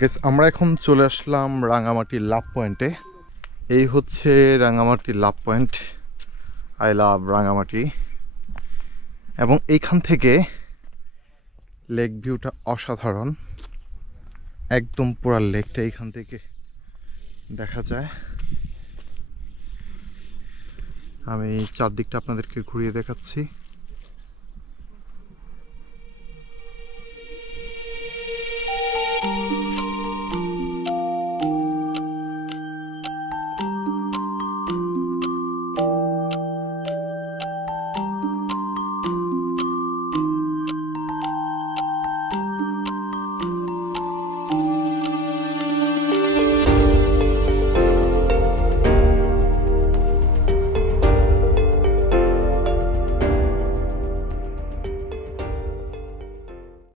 Guess আমরা এখন চলে আসলাম রাঙামাটির লাভ পয়েন্টে। এই হচ্ছে রাঙামাটির লাভ পয়েন্ট। I love Rangamati. এবং এইখান থেকে লেক ভিউটা অসাধারণ। একদম পুরা লেকটা এইখান থেকে দেখা যায়। আমি চারদিকটা আপনাদেরকে ঘুরিয়ে দেখাচ্ছি।